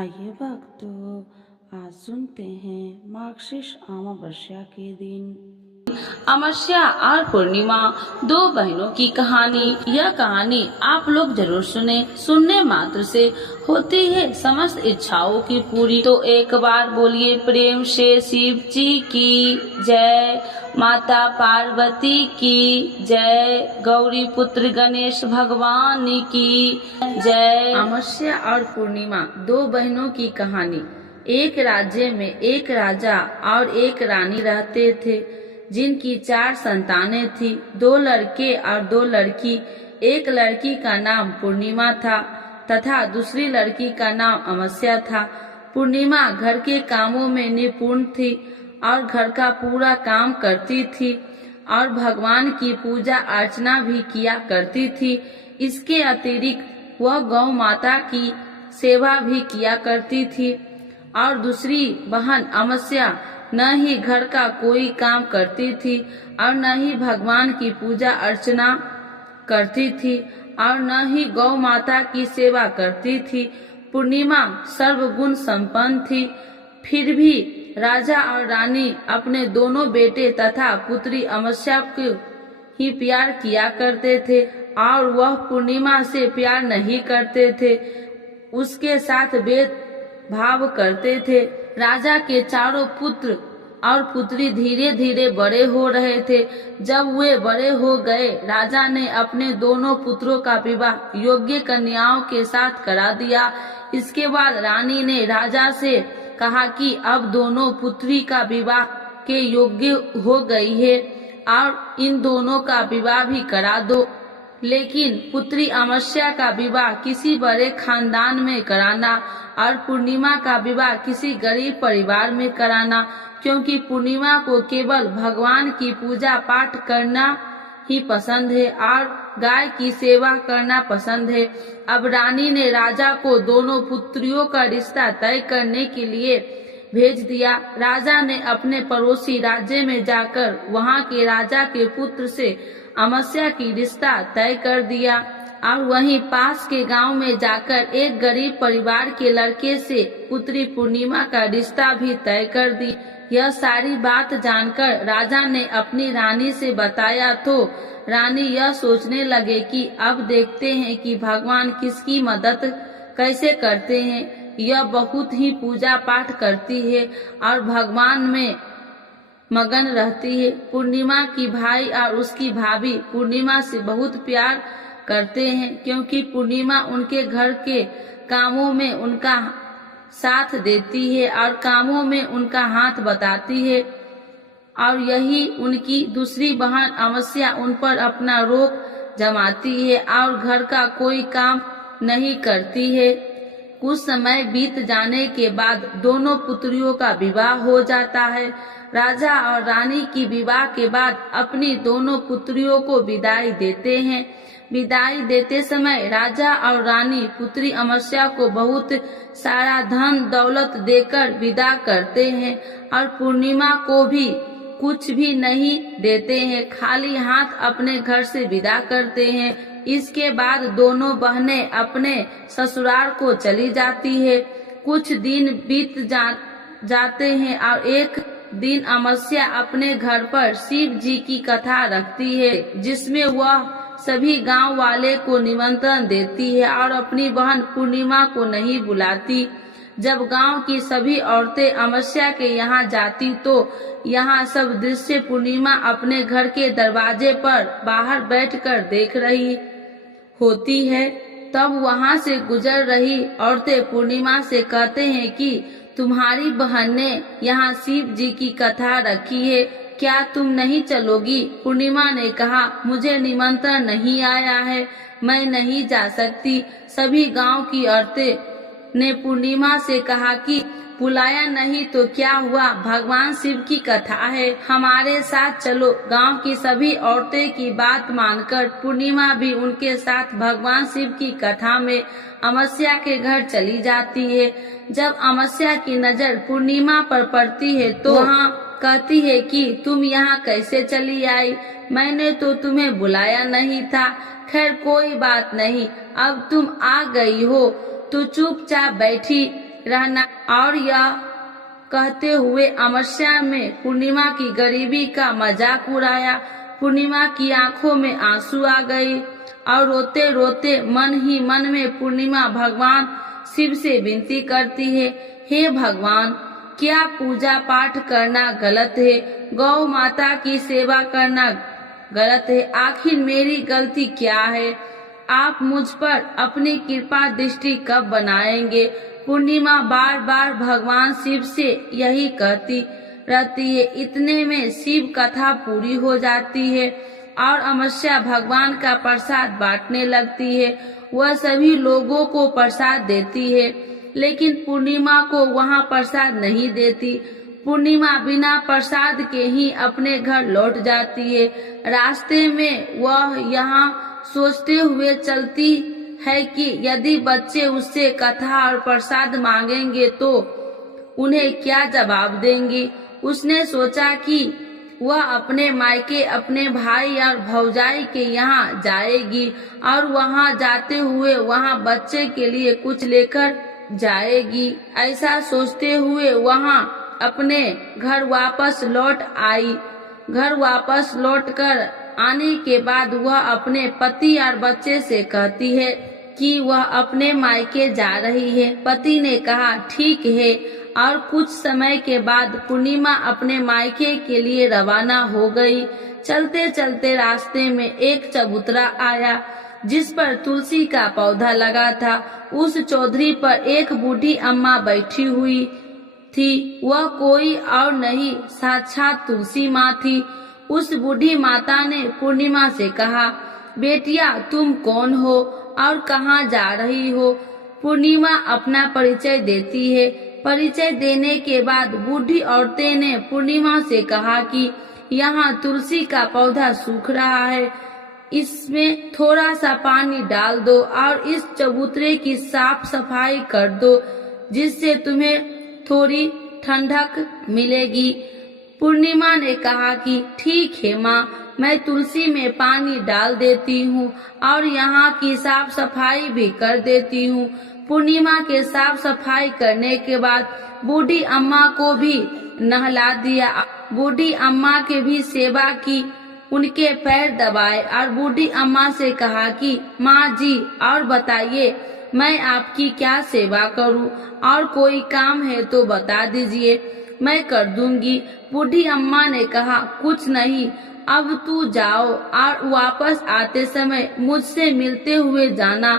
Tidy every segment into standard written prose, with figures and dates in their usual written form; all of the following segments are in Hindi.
आइए भक्तों, आज सुनते हैं मार्गशीर्ष अमावस्या के दिन अमावस्या और पूर्णिमा, दो बहनों की कहानी। यह कहानी आप लोग जरूर सुने। सुनने मात्र से होती है समस्त इच्छाओं की पूरी। तो एक बार बोलिए प्रेम से शिव जी की जय, माता पार्वती की जय, गौरी पुत्र गणेश भगवान की जय। अमावस्या और पूर्णिमा, दो बहनों की कहानी। एक राज्य में एक राजा और एक रानी रहते थे, जिनकी 4 संतानें थी, 2 लड़के और 2 लड़की। एक लड़की का नाम पूर्णिमा था तथा दूसरी लड़की का नाम अमावस्या था। पूर्णिमा घर के कामों में निपुण थी और घर का पूरा काम करती थी और भगवान की पूजा अर्चना भी किया करती थी। इसके अतिरिक्त वह गौ माता की सेवा भी किया करती थी। और दूसरी बहन अमावस्या न ही घर का कोई काम करती थी और न ही भगवान की पूजा अर्चना करती थी और न ही गौ माता की सेवा करती थी। पूर्णिमा सर्वगुण संपन्न थी। फिर भी राजा और रानी अपने दोनों बेटे तथा पुत्री अमावस्या को ही प्यार किया करते थे और वह पूर्णिमा से प्यार नहीं करते थे, उसके साथ भेदभाव करते थे। राजा के चारों पुत्र और पुत्री धीरे धीरे बड़े हो रहे थे। जब वे बड़े हो गए, राजा ने अपने दोनों पुत्रों का विवाह योग्य कन्याओं के साथ करा दिया। इसके बाद रानी ने राजा से कहा कि अब दोनों पुत्री का विवाह के योग्य हो गई है और इन दोनों का विवाह भी करा दो, लेकिन पुत्री अमावस्या का विवाह किसी बड़े खानदान में कराना और पूर्णिमा का विवाह किसी गरीब परिवार में कराना, क्योंकि पूर्णिमा को केवल भगवान की पूजा पाठ करना ही पसंद है और गाय की सेवा करना पसंद है। अब रानी ने राजा को दोनों पुत्रियों का रिश्ता तय करने के लिए भेज दिया। राजा ने अपने पड़ोसी राज्य में जाकर वहां के राजा के पुत्र से अमावस्या की रिश्ता तय कर दिया और वहीं पास के गांव में जाकर एक गरीब परिवार के लड़के से पुत्री पूर्णिमा का रिश्ता भी तय कर दी। यह सारी बात जानकर राजा ने अपनी रानी से बताया तो रानी यह सोचने लगे कि अब देखते हैं कि भगवान किसकी मदद कैसे करते हैं। यह बहुत ही पूजा पाठ करती है और भगवान में मगन रहती है। पूर्णिमा की भाई और उसकी भाभी पूर्णिमा से बहुत प्यार करते हैं, क्योंकि पूर्णिमा उनके घर के कामों में उनका साथ देती है और कामों में उनका हाथ बताती है। और यही उनकी दूसरी बहन अमावस्या उन पर अपना रोक जमाती है और घर का कोई काम नहीं करती है। कुछ समय बीत जाने के बाद दोनों पुत्रियों का विवाह हो जाता है। राजा और रानी की विवाह के बाद अपनी दोनों पुत्रियों को विदाई देते हैं। विदाई देते समय राजा और रानी पुत्री अमावस्या को बहुत सारा धन दौलत देकर विदा करते हैं और पूर्णिमा को भी कुछ भी नहीं देते हैं, खाली हाथ अपने घर से विदा करते हैं। इसके बाद दोनों बहनें अपने ससुराल को चली जाती है। कुछ दिन बीत जाते हैं और एक दिन अमावस्या अपने घर पर शिव जी की कथा रखती है, जिसमें वह सभी गांव वाले को निमंत्रण देती है और अपनी बहन पूर्णिमा को नहीं बुलाती। जब गांव की सभी औरतें अमावस्या के यहाँ जाती तो यहाँ सब दृश्य पूर्णिमा अपने घर के दरवाजे पर बाहर बैठकर देख रही होती है। तब वहाँ से गुजर रही औरतें पूर्णिमा से कहते हैं कि तुम्हारी बहन ने यहाँ शिव जी की कथा रखी है, क्या तुम नहीं चलोगी? पूर्णिमा ने कहा, मुझे निमंत्रण नहीं आया है, मैं नहीं जा सकती। सभी गांव की औरतें ने पूर्णिमा से कहा कि बुलाया नहीं तो क्या हुआ, भगवान शिव की कथा है, हमारे साथ चलो। गांव की सभी औरतें की बात मानकर पूर्णिमा भी उनके साथ भगवान शिव की कथा में अमावस्या के घर चली जाती है। जब अमावस्या की नजर पूर्णिमा पर पड़ती है तो वहाँ कहती है कि तुम यहाँ कैसे चली आई, मैंने तो तुम्हें बुलाया नहीं था। खैर कोई बात नहीं, अब तुम आ गई हो तो चुपचाप बैठी रहना। और यह कहते हुए अमावस्या में पूर्णिमा की गरीबी का मजाक उड़ाया। पूर्णिमा की आंखों में आंसू आ गए और रोते रोते मन ही मन में पूर्णिमा भगवान शिव से विनती करती है, हे भगवान, क्या पूजा पाठ करना गलत है? गौ माता की सेवा करना गलत है? आखिर मेरी गलती क्या है? आप मुझ पर अपनी कृपा दृष्टि कब बनाएंगे? पूर्णिमा बार बार भगवान शिव से यही कहती रहती है। इतने में शिव कथा पूरी हो जाती है और अमावस्या भगवान का प्रसाद बांटने लगती है। वह सभी लोगों को प्रसाद देती है, लेकिन पूर्णिमा को वहाँ प्रसाद नहीं देती। पूर्णिमा बिना प्रसाद के ही अपने घर लौट जाती है। रास्ते में वह यहाँ सोचते हुए चलती है कि यदि बच्चे उससे कथा और प्रसाद मांगेंगे तो उन्हें क्या जवाब देंगी। उसने सोचा कि वह अपने मायके अपने भाई और भौजाई के यहाँ जाएगी और वहाँ जाते हुए वहाँ बच्चे के लिए कुछ लेकर जाएगी। ऐसा सोचते हुए वहाँ अपने घर वापस लौट आई। घर वापस लौटकर आने के बाद वह अपने पति और बच्चे से कहती है कि वह अपने मायके जा रही है। पति ने कहा ठीक है, और कुछ समय के बाद पूर्णिमा अपने मायके के लिए रवाना हो गई। चलते चलते रास्ते में एक चबूतरा आया जिस पर तुलसी का पौधा लगा था। उस चौधरी पर एक बूढ़ी अम्मा बैठी हुई थी। वह कोई और नहीं, साक्षात तुलसी माँ थी। उस बूढ़ी माता ने पूर्णिमा से कहा, बेटिया तुम कौन हो और कहाँ जा रही हो? पूर्णिमा अपना परिचय देती है। परिचय देने के बाद बूढ़ी औरतें ने पूर्णिमा से कहा कि यहाँ तुलसी का पौधा सूख रहा है, इसमें थोड़ा सा पानी डाल दो और इस चबूतरे की साफ सफाई कर दो, जिससे तुम्हें थोड़ी ठंडक मिलेगी। पूर्णिमा ने कहा कि ठीक है माँ, मैं तुलसी में पानी डाल देती हूँ और यहाँ की साफ सफाई भी कर देती हूँ। पूर्णिमा के साफ सफाई करने के बाद बूढ़ी अम्मा को भी नहला दिया। बूढ़ी अम्मा के भी सेवा की, उनके पैर दबाए और बूढ़ी अम्मा से कहा कि माँ जी और बताइए, मैं आपकी क्या सेवा करूँ? और कोई काम है तो बता दीजिए, मैं कर दूंगी। बूढ़ी अम्मा ने कहा कुछ नहीं, अब तू जाओ और वापस आते समय मुझसे मिलते हुए जाना।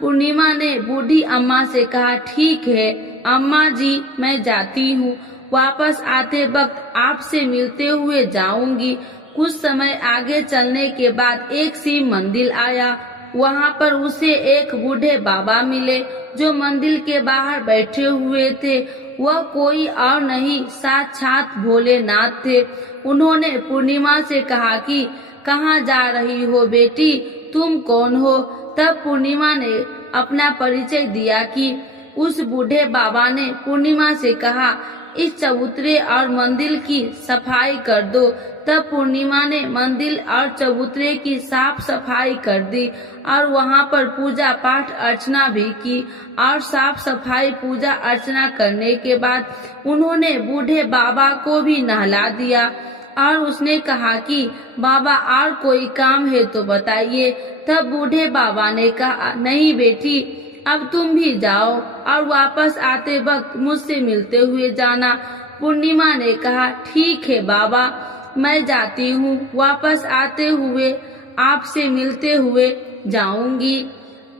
पूर्णिमा ने बूढ़ी अम्मा से कहा ठीक है अम्मा जी, मैं जाती हूँ, वापस आते वक्त आपसे मिलते हुए जाऊंगी। कुछ समय आगे चलने के बाद एक शिव मंदिर आया। वहाँ पर उसे एक बूढ़े बाबा मिले जो मंदिर के बाहर बैठे हुए थे। वह कोई और नहीं, साक्षात भोलेनाथ थे। उन्होंने पूर्णिमा से कहा कि कहाँ जा रही हो बेटी, तुम कौन हो? तब पूर्णिमा ने अपना परिचय दिया कि उस बूढ़े बाबा ने पूर्णिमा से कहा इस चबूतरे और मंदिर की सफाई कर दो। तब पूर्णिमा ने मंदिर और चबूतरे की साफ सफाई कर दी और वहाँ पर पूजा पाठ अर्चना भी की। और साफ सफाई पूजा अर्चना करने के बाद उन्होंने बूढ़े बाबा को भी नहला दिया और उसने कहा कि बाबा और कोई काम है तो बताइए। तब बूढ़े बाबा ने कहा नहीं बेटी, अब तुम भी जाओ और वापस आते वक्त मुझसे मिलते हुए जाना। पूर्णिमा ने कहा ठीक है बाबा, मैं जाती हूँ, वापस आते हुए आपसे मिलते हुए जाऊंगी।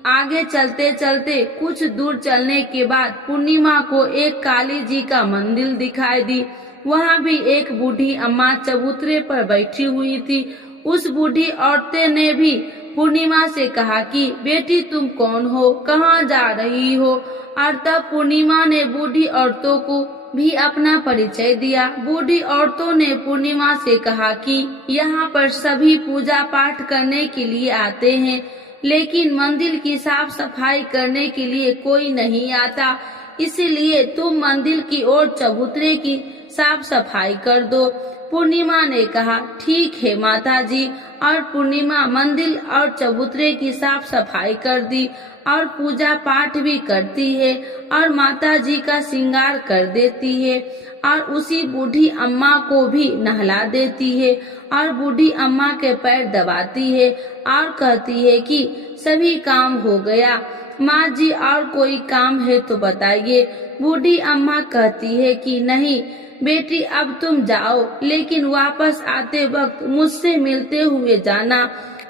आगे चलते चलते कुछ दूर चलने के बाद पूर्णिमा को एक काली जी का मंदिर दिखाई दी। वहाँ भी एक बूढ़ी अम्मा चबूतरे पर बैठी हुई थी। उस बूढ़ी औरतें ने भी पूर्णिमा से कहा कि बेटी तुम कौन हो, कहाँ जा रही हो? और तब पूर्णिमा ने बूढ़ी औरतों को भी अपना परिचय दिया। बूढ़ी औरतों ने पूर्णिमा से कहा कि यहाँ पर सभी पूजा पाठ करने के लिए आते हैं, लेकिन मंदिर की साफ सफाई करने के लिए कोई नहीं आता, इसलिए तुम मंदिर की ओर चबूतरे की साफ सफाई कर दो। पूर्णिमा ने कहा, ठीक है माताजी। और पूर्णिमा मंदिर और चबूतरे की साफ सफाई कर दी और पूजा पाठ भी करती है और माताजी का श्रृंगार कर देती है और उसी बूढ़ी अम्मा को भी नहला देती है और बूढ़ी अम्मा के पैर दबाती है और कहती है कि सभी काम हो गया। माँ जी, और कोई काम है तो बताइए। बूढ़ी अम्मा कहती है कि नहीं बेटी, अब तुम जाओ, लेकिन वापस आते वक्त मुझसे मिलते हुए जाना।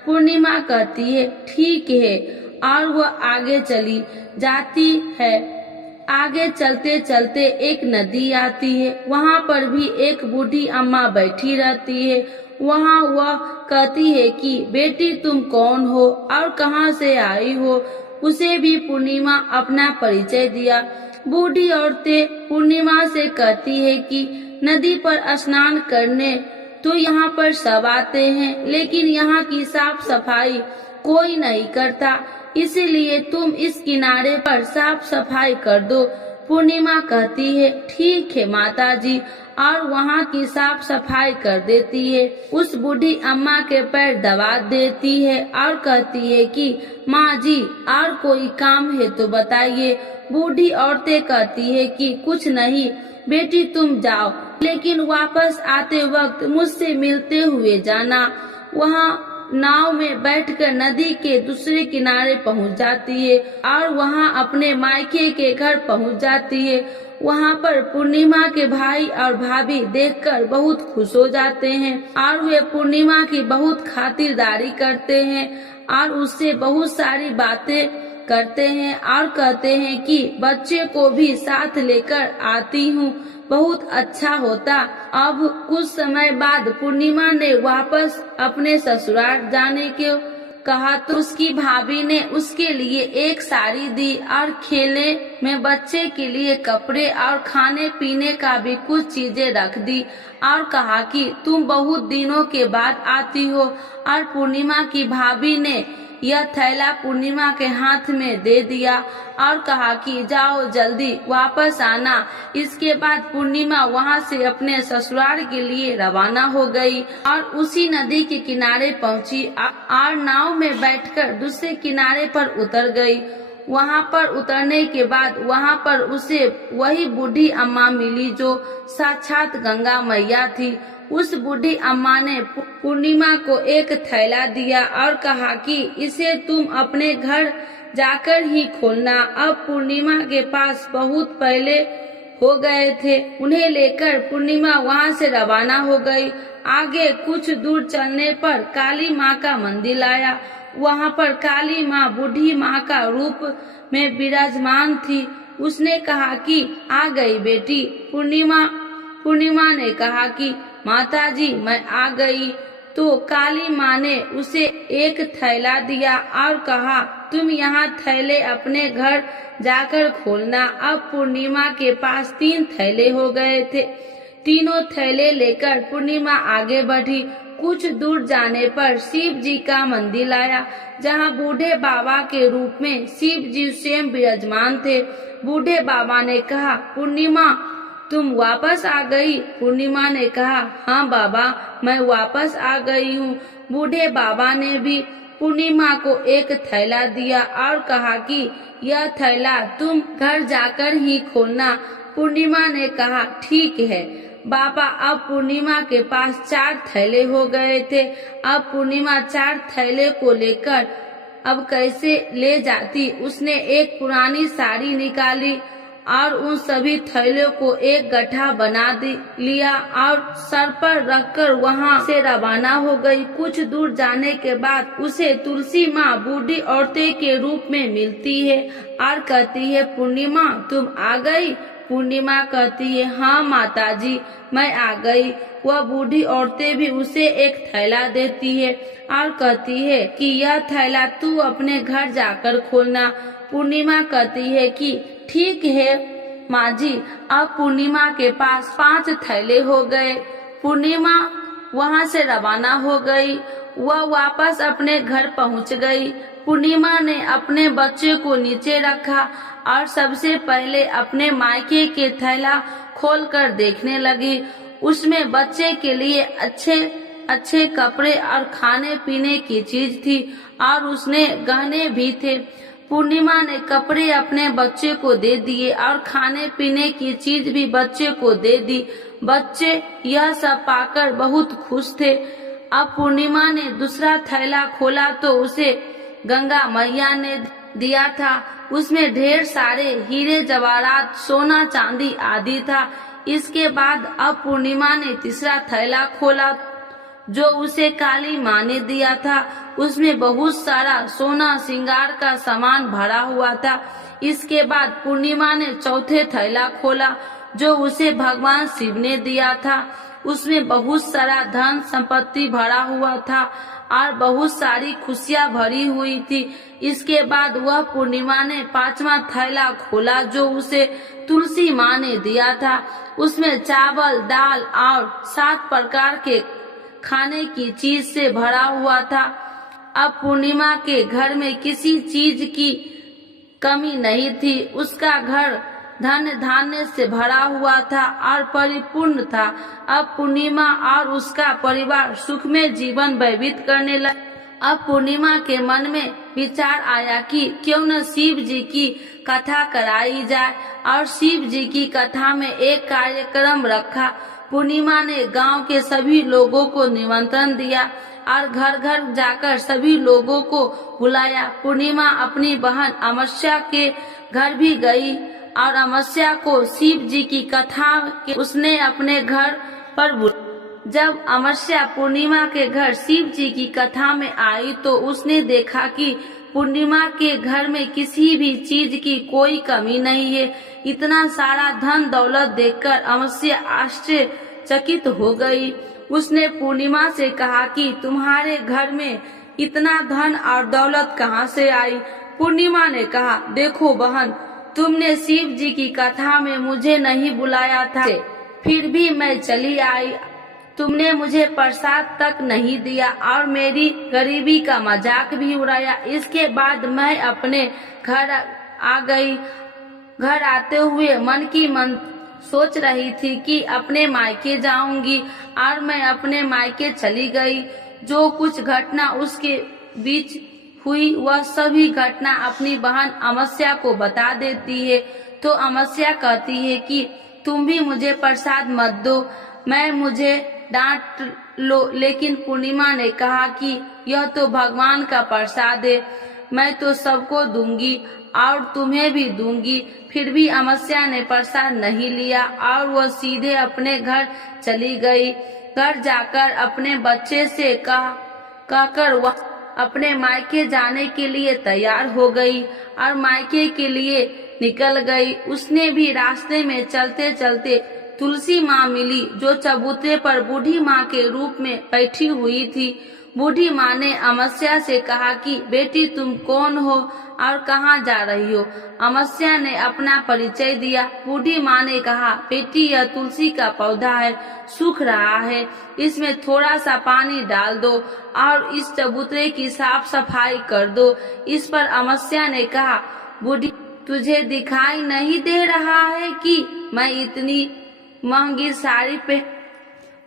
पूर्णिमा कहती है ठीक है और वह आगे चली जाती है। आगे चलते चलते एक नदी आती है। वहाँ पर भी एक बूढ़ी अम्मा बैठी रहती है। वहाँ वह कहती है कि बेटी तुम कौन हो और कहाँ से आई हो। उसे भी पूर्णिमा अपना परिचय दिया। बूढ़ी औरतें पूर्णिमा से कहती है कि नदी पर स्नान करने तो यहाँ पर सब आते हैं, लेकिन यहाँ की साफ सफाई कोई नहीं करता, इसीलिए तुम इस किनारे पर साफ सफाई कर दो। पूर्णिमा कहती है ठीक है माताजी, और वहाँ की साफ सफाई कर देती है। उस बूढ़ी अम्मा के पैर दबा देती है और कहती है कि माँ जी, और कोई काम है तो बताइए। बूढ़ी औरतें कहती है कि कुछ नहीं बेटी, तुम जाओ, लेकिन वापस आते वक्त मुझसे मिलते हुए जाना। वहाँ नाव में बैठकर नदी के दूसरे किनारे पहुंच जाती है और वहां अपने मायके के घर पहुंच जाती है। वहां पर पूर्णिमा के भाई और भाभी देखकर बहुत खुश हो जाते हैं और वे पूर्णिमा की बहुत खातिरदारी करते हैं और उससे बहुत सारी बातें करते हैं और कहते हैं कि बच्चे को भी साथ लेकर आती हूँ, बहुत अच्छा होता। अब कुछ समय बाद पूर्णिमा ने वापस अपने ससुराल जाने को कहा तो उसकी भाभी ने उसके लिए एक साड़ी दी और खेले में बच्चे के लिए कपड़े और खाने पीने का भी कुछ चीजें रख दी और कहा कि तुम बहुत दिनों के बाद आती हो। और पूर्णिमा की भाभी ने यह थैला पूर्णिमा के हाथ में दे दिया और कहा कि जाओ जल्दी वापस आना। इसके बाद पूर्णिमा वहां से अपने ससुराल के लिए रवाना हो गई और उसी नदी के किनारे पहुंची और नाव में बैठकर दूसरे किनारे पर उतर गई। वहां पर उतरने के बाद वहां पर उसे वही बूढ़ी अम्मा मिली जो साक्षात गंगा मैया थी। उस बूढ़ी अम्मा ने पूर्णिमा को एक थैला दिया और कहा कि इसे तुम अपने घर जाकर ही खोलना। अब पूर्णिमा के पास बहुत पहले हो गए थे। उन्हें लेकर पूर्णिमा वहां से रवाना हो गई। आगे कुछ दूर चलने पर काली माँ का मंदिर आया। वहां पर काली माँ बूढ़ी माँ का रूप में विराजमान थी। उसने कहा कि आ गई बेटी। पूर्णिमा ने कहा कि माताजी मैं आ गई। तो काली माँ ने उसे एक थैला दिया और कहा तुम यहाँ थैले अपने घर जाकर खोलना। अब पूर्णिमा के पास 3 थैले हो गए थे। तीनों थैले लेकर पूर्णिमा आगे बढ़ी। कुछ दूर जाने पर शिव जी का मंदिर आया, जहाँ बूढ़े बाबा के रूप में शिव जी स्वयं विराजमान थे। बूढ़े बाबा ने कहा पूर्णिमा तुम वापस आ गई। पूर्णिमा ने कहा हाँ बाबा, मैं वापस आ गई हूँ। बूढ़े बाबा ने भी पूर्णिमा को एक थैला दिया और कहा कि यह थैला तुम घर जाकर ही खोलना। पूर्णिमा ने कहा ठीक है बाबा। अब पूर्णिमा के पास 4 थैले हो गए थे। अब पूर्णिमा 4 थैले को लेकर अब कैसे ले जाती। उसने एक पुरानी साड़ी निकाली और उन सभी थैलों को एक गड्ढा बना लिया और सर पर रखकर वहां से रवाना हो गई। कुछ दूर जाने के बाद उसे तुलसी माँ बूढ़ी औरतें के रूप में मिलती है और कहती है पूर्णिमा तुम आ गई। पूर्णिमा कहती है हाँ माताजी मैं आ गई। वह बूढ़ी औरतें भी उसे एक थैला देती है और कहती है कि यह थैला तू अपने घर जाकर खोलना। पूर्णिमा कहती है कि ठीक है माँ जी। अब पूर्णिमा के पास 5 थैले हो गए। पूर्णिमा वहाँ से रवाना हो गई। वह वापस अपने घर पहुँच गई। पूर्णिमा ने अपने बच्चे को नीचे रखा और सबसे पहले अपने मायके के थैला खोलकर देखने लगी। उसमें बच्चे के लिए अच्छे अच्छे कपड़े और खाने पीने की चीज थी और उसने गहने भी थे। पूर्णिमा ने कपड़े अपने बच्चे को दे दिए और खाने पीने की चीज भी बच्चे को दे दी। बच्चे यह सब पाकर बहुत खुश थे। अब पूर्णिमा ने दूसरा थैला खोला तो उसे गंगा मैया ने दिया था। उसमें ढेर सारे हीरे जवाहरात, सोना चांदी आदि था। इसके बाद अब पूर्णिमा ने तीसरा थैला खोला जो उसे काली माँ ने दिया था। उसमें बहुत सारा सोना श्रृंगार का सामान भरा हुआ था। इसके बाद पूर्णिमा ने चौथे थैला खोला जो उसे भगवान शिव ने दिया था। उसमें बहुत सारा धन संपत्ति भरा हुआ था और बहुत सारी खुशियां भरी हुई थी। इसके बाद वह पूर्णिमा ने पांचवा थैला खोला जो उसे तुलसी माँ ने दिया था। उसमें चावल, दाल और 7 प्रकार के खाने की चीज से भरा हुआ था। अब पूर्णिमा के घर में किसी चीज की कमी नहीं थी। उसका घर धन धान्य से भरा हुआ था और परिपूर्ण था। अब पूर्णिमा और उसका परिवार सुख में जीवन व्यतीत करने लगे। अब पूर्णिमा के मन में विचार आया कि क्यों न शिव जी की कथा कराई जाए और शिव जी की कथा में एक कार्यक्रम रखा। पूर्णिमा ने गांव के सभी लोगों को निमंत्रण दिया और घर घर जाकर सभी लोगों को बुलाया। पूर्णिमा अपनी बहन अमावस्या के घर भी गई और अमावस्या को शिव जी की कथा के उसने अपने घर पर बुलाया। जब अमावस्या पूर्णिमा के घर शिव जी की कथा में आई तो उसने देखा कि पूर्णिमा के घर में किसी भी चीज की कोई कमी नहीं है। इतना सारा धन दौलत देखकर अमावस्या आश्चर्यचकित हो गई। उसने पूर्णिमा से कहा कि तुम्हारे घर में इतना धन और दौलत कहाँ से आई? पूर्णिमा ने कहा, देखो बहन, तुमने शिव जी की कथा में मुझे नहीं बुलाया था, फिर भी मैं चली आई। तुमने मुझे प्रसाद तक नहीं दिया और मेरी गरीबी का मजाक भी उड़ाया। इसके बाद मैं अपने घर आ गई। घर आते हुए मन की मन सोच रही थी कि अपने मायके जाऊंगी और मैं अपने मायके चली गई। जो कुछ घटना उसके बीच हुई वह सभी घटना अपनी बहन अमावस्या को बता देती है। तो अमावस्या कहती है कि तुम भी मुझे प्रसाद मत दो, मैं मुझे डांट लो। लेकिन पूर्णिमा ने कहा कि यह तो भगवान का प्रसाद है, मैं तो सबको दूंगी और तुम्हें भी दूंगी। फिर भी अमावस्या ने प्रसाद नहीं लिया और वह सीधे अपने घर चली गई। घर जाकर अपने बच्चे से कहकर वह अपने मायके जाने के लिए तैयार हो गई और मायके के लिए निकल गई। उसने भी रास्ते में चलते चलते तुलसी माँ मिली जो चबूतरे पर बूढ़ी माँ के रूप में बैठी हुई थी। बूढ़ी माँ ने अमावस्या से कहा कि बेटी तुम कौन हो और कहाँ जा रही हो? अमावस्या ने अपना परिचय दिया। बूढ़ी माँ ने कहा, बेटी यह तुलसी का पौधा है, सूख रहा है, इसमें थोड़ा सा पानी डाल दो और इस चबूतरे की साफ सफाई कर दो। इस पर अमावस्या ने कहा, बूढ़ी तुझे दिखाई नहीं दे रहा है कि मैं इतनी महंगी साड़ी पे।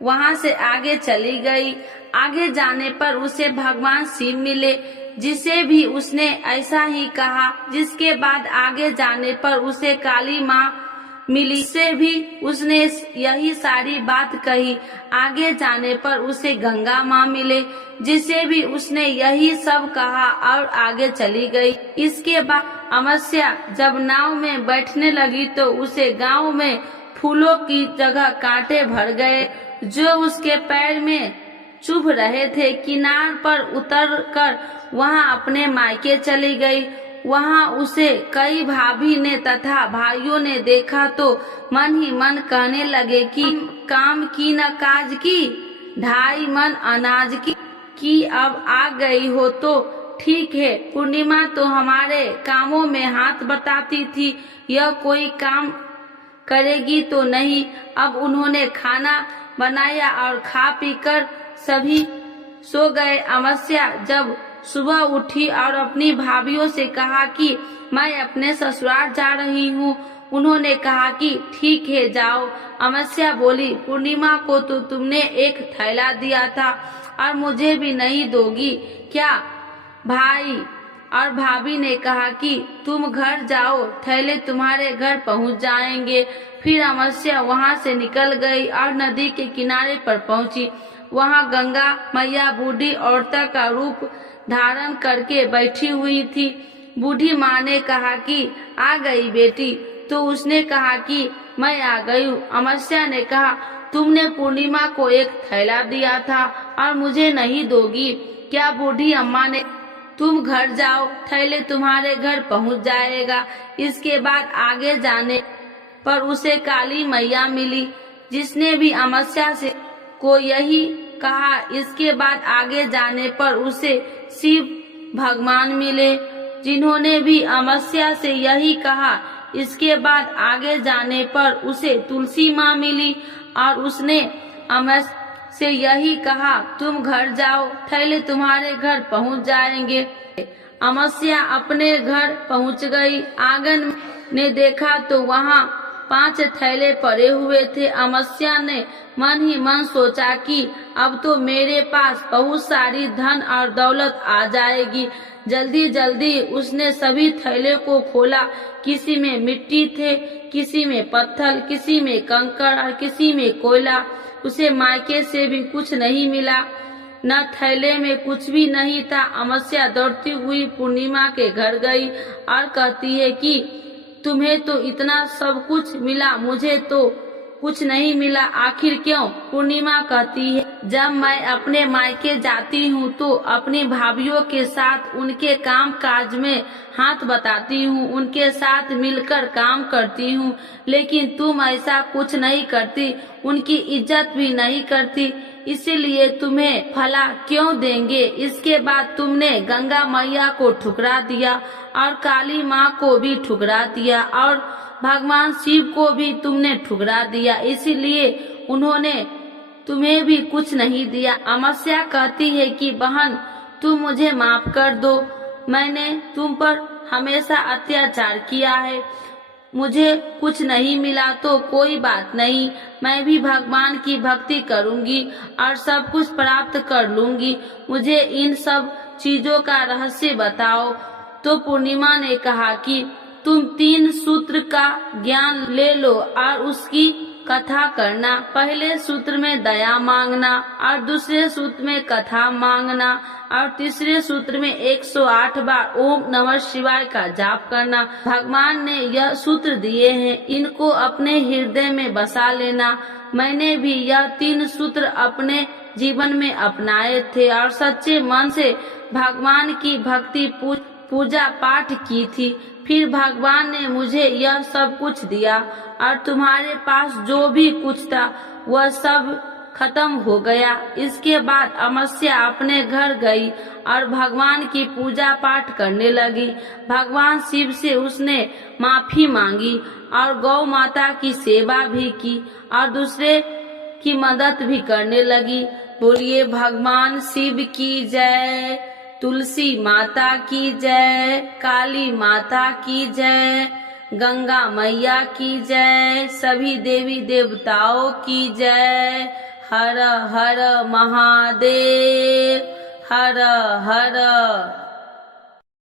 वहाँ से आगे चली गई। आगे जाने पर उसे भगवान शिव मिले जिसे भी उसने ऐसा ही कहा। जिसके बाद आगे जाने पर उसे काली माँ मिली, से भी उसने यही सारी बात कही। आगे जाने पर उसे गंगा माँ मिले जिसे भी उसने यही सब कहा और आगे चली गई। इसके बाद अमावस्या जब नाव में बैठने लगी तो उसे गांव में फूलों की जगह कांटे भर गए जो उसके पैर में चुभ रहे थे। किनार पर उतरकर वहां अपने मायके चली गई। वहां उसे कई भाभी ने तथा भाइयों ने देखा तो मन ही मन कहने लगे कि काम की न काज की, 2.5 मन अनाज की अब आ गई हो तो ठीक है। पूर्णिमा तो हमारे कामों में हाथ बटाती थी, यह कोई काम करेगी तो नहीं। अब उन्होंने खाना बनाया और खा पीकर सभी सो गए। अमावस्या जब सुबह उठी और अपनी भाभीयों से कहा कि मैं अपने ससुराल जा रही हूँ, उन्होंने कहा कि ठीक है जाओ। अमावस्या बोली, पूर्णिमा को तो तुमने एक थैला दिया था और मुझे भी नहीं दोगी क्या? भाई और भाभी ने कहा कि तुम घर जाओ, थैले तुम्हारे घर पहुंच जाएंगे। फिर अमावस्या वहां से निकल गई और नदी के किनारे पर पहुंची। वहां गंगा मैया बूढ़ी औरत का रूप धारण करके बैठी हुई थी। बूढ़ी माँ ने कहा कि आ गई बेटी, तो उसने कहा कि मैं आ गई हूँ। अमावस्या ने कहा, तुमने पूर्णिमा को एक थैला दिया था और मुझे नहीं दोगी क्या? बूढ़ी अम्मा ने, तुम घर जाओ, थैले तुम्हारे घर पहुंच जाएगा। इसके बाद आगे जाने पर उसे काली मैया मिली, जिसने भी अमावस्या से को यही कहा। इसके बाद आगे जाने पर उसे शिव भगवान मिले, जिन्होंने भी अमावस्या से यही कहा। इसके बाद आगे जाने पर उसे तुलसी माँ मिली और उसने अमावस्या से यही कहा, तुम घर जाओ, थैले तुम्हारे घर पहुंच जाएंगे। अमावस्या अपने घर पहुंच गई। आंगन ने देखा तो वहां 5 थैले पड़े हुए थे। अमावस्या ने मन ही मन सोचा कि अब तो मेरे पास बहुत सारी धन और दौलत आ जाएगी। जल्दी जल्दी उसने सभी थैले को खोला। किसी में मिट्टी थे, किसी में पत्थर, किसी में कंकड़ और किसी में कोयला। उसे मायके से भी कुछ नहीं मिला, न थैले में कुछ भी नहीं था। अमावस्या दौड़ती हुई पूर्णिमा के घर गई और कहती है कि तुम्हें तो इतना सब कुछ मिला, मुझे तो कुछ नहीं मिला, आखिर क्यों? पूर्णिमा कहती है, जब मैं अपने मायके जाती हूँ तो अपनी भाभीियों के साथ उनके काम काज में हाथ बटाती हूँ, उनके साथ मिलकर काम करती हूँ, लेकिन तुम ऐसा कुछ नहीं करती, उनकी इज्जत भी नहीं करती, इसीलिए तुम्हें भला क्यों देंगे? इसके बाद तुमने गंगा मैया को ठुकरा दिया और काली माँ को भी ठुकरा दिया और भगवान शिव को भी तुमने ठुकरा दिया, इसीलिए उन्होंने तुम्हें भी कुछ नहीं दिया। अमावस्या कहती है कि बहन, तुम मुझे माफ कर दो, मैंने तुम पर हमेशा अत्याचार किया है, मुझे कुछ नहीं मिला तो कोई बात नहीं, मैं भी भगवान की भक्ति करूंगी और सब कुछ प्राप्त कर लूंगी, मुझे इन सब चीजों का रहस्य बताओ। तो पूर्णिमा ने कहा कि तुम 3 सूत्र का ज्ञान ले लो और उसकी कथा करना। पहले सूत्र में दया मांगना और दूसरे सूत्र में कथा मांगना और तीसरे सूत्र में 108 बार ओम नमः शिवाय का जाप करना। भगवान ने यह सूत्र दिए हैं, इनको अपने हृदय में बसा लेना। मैंने भी यह 3 सूत्र अपने जीवन में अपनाए थे और सच्चे मन से भगवान की भक्ति पूजा पाठ की थी। फिर भगवान ने मुझे यह सब कुछ दिया और तुम्हारे पास जो भी कुछ था वह सब खत्म हो गया। इसके बाद अमावस्या अपने घर गई और भगवान की पूजा पाठ करने लगी। भगवान शिव से उसने माफी मांगी और गौ माता की सेवा भी की और दूसरे की मदद भी करने लगी। बोलिए भगवान शिव की जय, तुलसी माता की जय, काली माता की जय, गंगा मैया की जय, सभी देवी देवताओं की जय। हर हर महादेव, हर हर